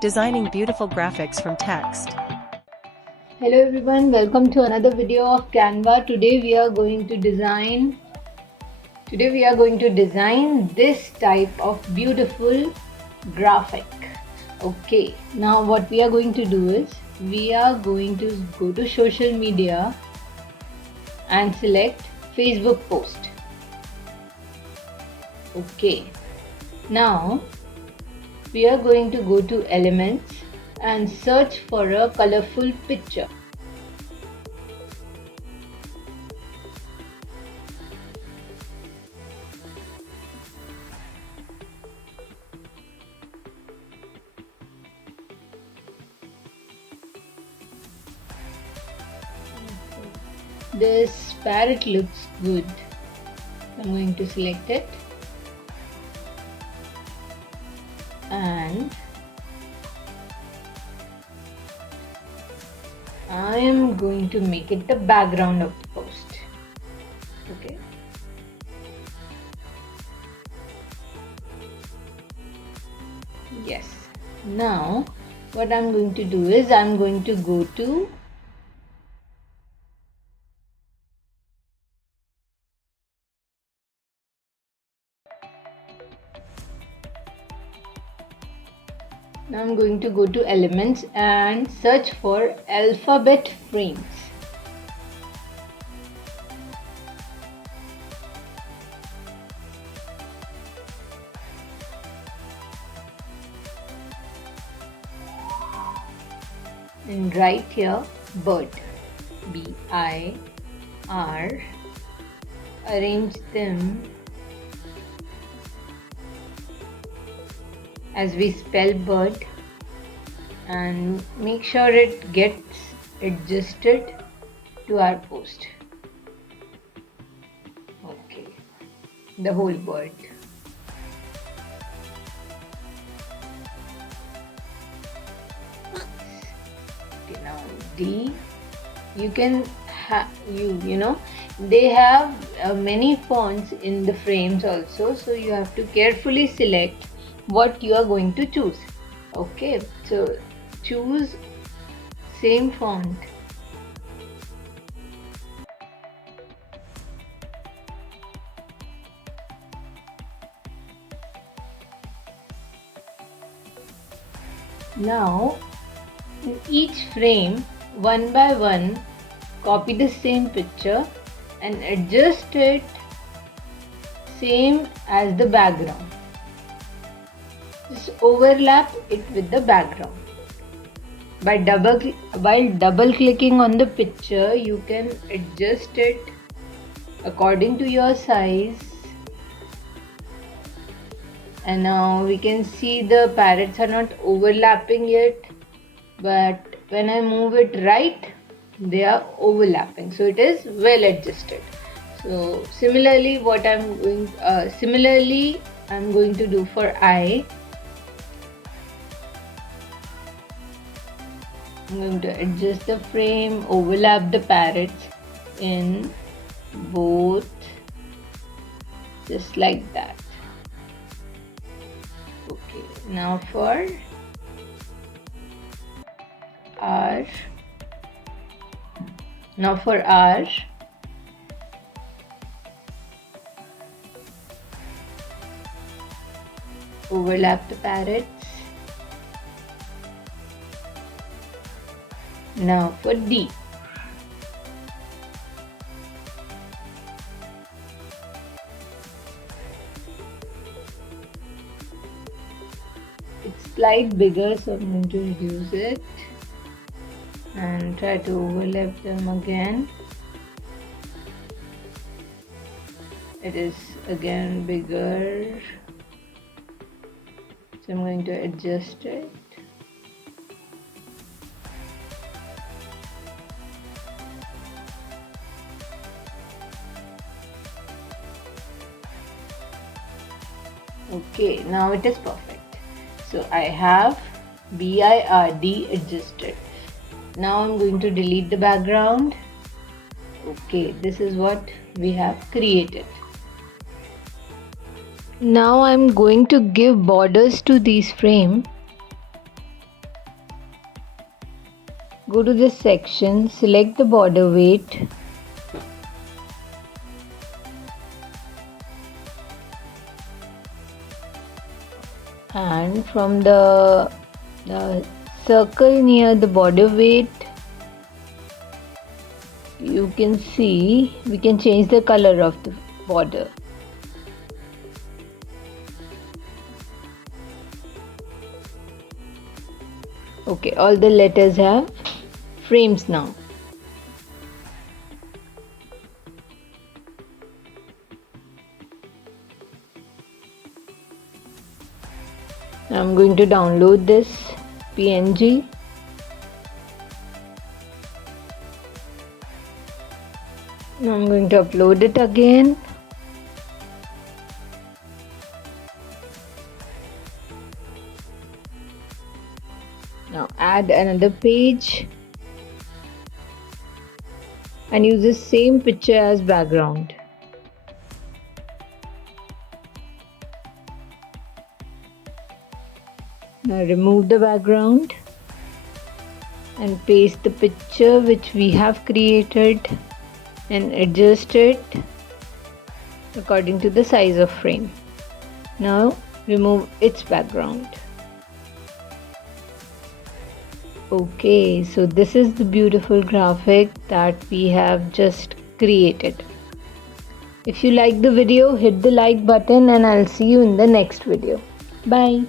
Designing beautiful graphics from text. Hello everyone, welcome to another video of Canva. Today we are going to design this type of beautiful graphic. Okay, now what we are going to do is we are going to go to social media and select Facebook post. Okay, now we are going to go to elements and search for a colorful picture. This parrot looks good. I'm going to select it and I am going to make it the background of the post. Okay. Yes. Now what I'm going to do is I'm going to go to elements and search for alphabet frames. And write here bird, B-I-R. Arrange them as we spell bird and make sure it gets adjusted to our post. Okay, the whole bird. Okay, now D. You can they have many fonts in the frames also, so you have to carefully select what you are going to choose. Okay, so choose same font. Now in each frame, one by one, copy the same picture and adjust it same as the background. Just overlap it with the background. While double clicking on the picture, you can adjust it according to your size. And now we can see the parrots are not overlapping yet, but when I move it right, they are overlapping, so it is well adjusted. So similarly I'm going to do for eye. I'm going to adjust the frame, overlap the parrots in both, just like that. Okay, now for R. Overlap the parrots. Now for D. It's slightly bigger, so I'm going to reduce it and try to overlap them again. It is again bigger, so I'm going to adjust it. Okay, now it is perfect. So I have BIRD adjusted. Now I'm going to delete the background. Okay, this is what we have created. Now I'm going to give borders to these frames. Go to this section, select the border weight. And from the circle near the border weight, you can see we can change the color of the border. Okay, all the letters have frames now. I'm going to download this PNG. Now I'm going to upload it again. Now add another page and use the same picture as background. Now remove the background and paste the picture which we have created and adjust it according to the size of frame. Now remove its background. Okay, so this is the beautiful graphic that we have just created. If you like the video, hit the like button and I'll see you in the next video. Bye.